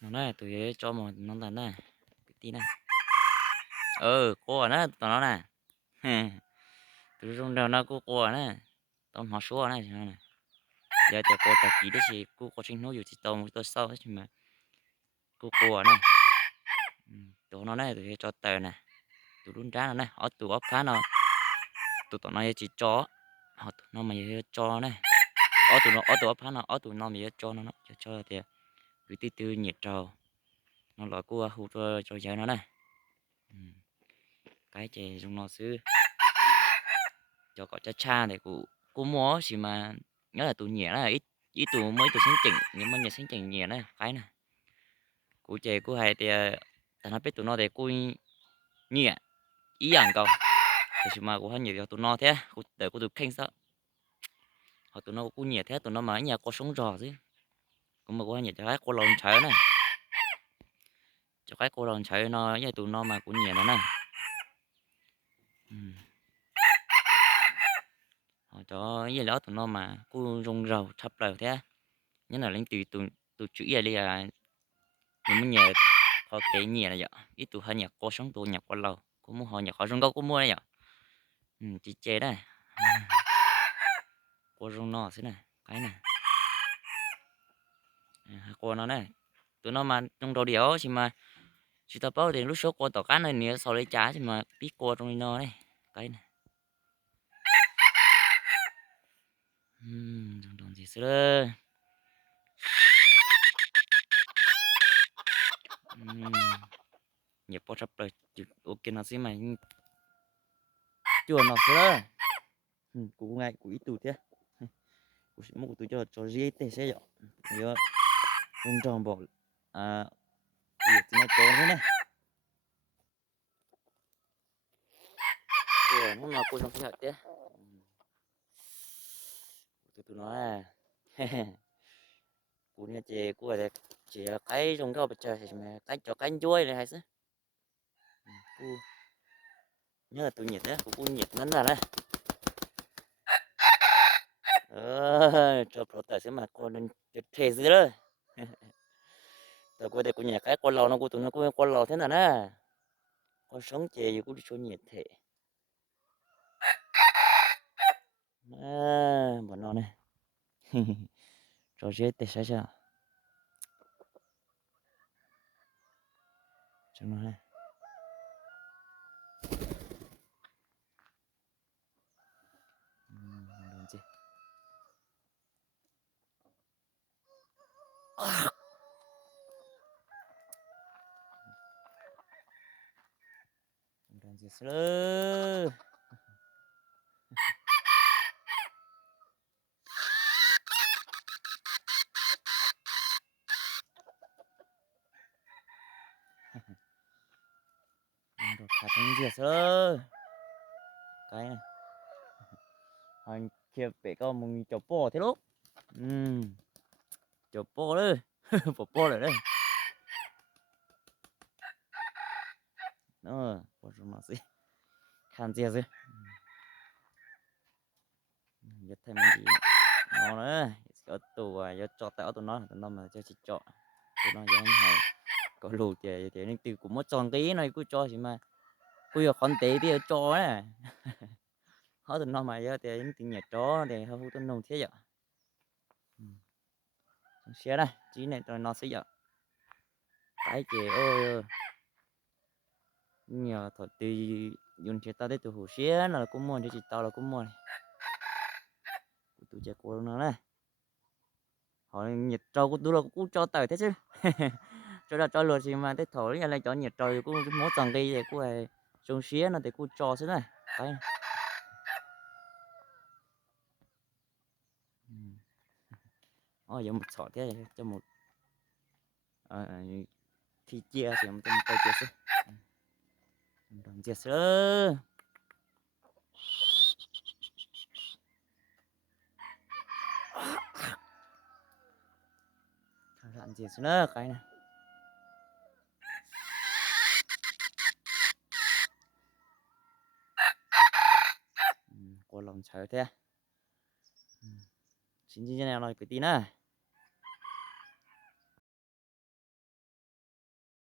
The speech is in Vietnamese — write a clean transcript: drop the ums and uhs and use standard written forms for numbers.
Nó này, tụi cho một nó là này, cái tí này. Cô nó, tụi nó này. Tụi trong đầu nó cô này. Tao họ số này chứ này. Giờ thì cô tập kỹ đấy chứ, cô có trình nốiอยู่ที่ตรงตัวsauใช่ไหมcô này. Tụi nó này, tụi cho tờ này. Tụi run rá này, tụi ốp phá nó. Tụi nó chỉ cho. Tụi nó mà cho này. Tụi ốp phá nó, tụi nó mà cho nó cho thì cứ từ từ nhiệt trầu. Nó lỡ cô hút cho giấy nó này. Cái chè trong nó xứ cho có cha để cô mua gì mà nhớ là tụi nhẹ là ít tụi mới tụi sáng chỉnh nhưng mà nhà sáng chỉnh nhẹ này cái này cô chè cô hay thì ta nói biết tụi nó để cô nhẹ ý dạng câu thì mà cô hay nhẹ tụi nó thế cô để cô tụi khen sao họ tụi nó cô nhẹ thế tụi nó mà ở nhà có sống rò chứ cũng mà cô hay nhẹ cho cái cô lòng trời này cho cái cô lòng trời nó với tụi nó mà cô nhẹ nó này họ cho với đó tụi nó mà cô rong rầu thấp lời thế nhớ là lên từ chữ vậy đi à nhưng mà nhà họ kể nhẹ là vậy ít tụi họ nhà có sống tụi nhà có lâu cũng muốn họ nhà họ rong có mua đấy vậy chị chê đây cô rong nó thế này cái này cô nó này tụi nó mà trong đầu điểu chứ mà chỉ tập bao thì lúc số cô tỏ cá này nè sau lấy trả chứ mà biết cô trong nó này cái này đồng gì xưa nhập bao sắp rồi ok nó xí mày chùa nó xưa cú ngay cú ít tụt thế cú sẽ mua tụi cho riết thế sẽ vậy giờ không tròn bỏ việc nó to thế này nó là cô trong thế thế tụi nó à cú nhà chị cú là chỉ cái trong cái bịch trời thì mà cái cho cái chuối này hay sao cú nhớ là tụi nhiệt thế cú nhiệt ngắn ra đây cho pro tài sẽ mà con nên thế gì đó tao cô để cô nhà cái con lò nó cô tụi nó cô con lò thế nào nè con sống chè gì cũng đi cho nhiệt thể bọn nó này rồi chết thì sao cho nó này làm gì làm gì sơ rồi thả thằng gì sơ cái này hàng kia bé con mình chọc bò thế lúc chọc bò đấy bò rồi đấy nó bò rồi mà gì khăn gì gì giờ thêm gì nó nữa cho tụi giờ cho tao tụi nó mà cho chị cho tụi nó giống hay có lù thì nên từ cũng mất tròn cái này cứ cho chị mà cứ giờ con tế thì cho nè họ tụi nó mà giờ thì những tiếng nhạc chó để họ hút tụi nó thế vậy xe đây chỉ này rồi nó sẽ vậy cái chị ơi nhờ thật thì dùng chế ta để tụi hồ xe là cũng mua cho chị tao là cũng mua tụi trẻ của nó này họ nhiệt trâu của tôi là cũng cho tao thế chứ cho là cho lượt gì mà thế thổi lại cho nhiệt trâu cũng mỗi tầng đi thì cũng phải dùng xe nó thì cũng cho thế này cái giờ một sọ thế cho một thì chia thì một tay chia sẻ đồng chia sẻ thằng chia sẻ nữa cái này cô lòng trời thế xin như thế nào nói cái tí nữa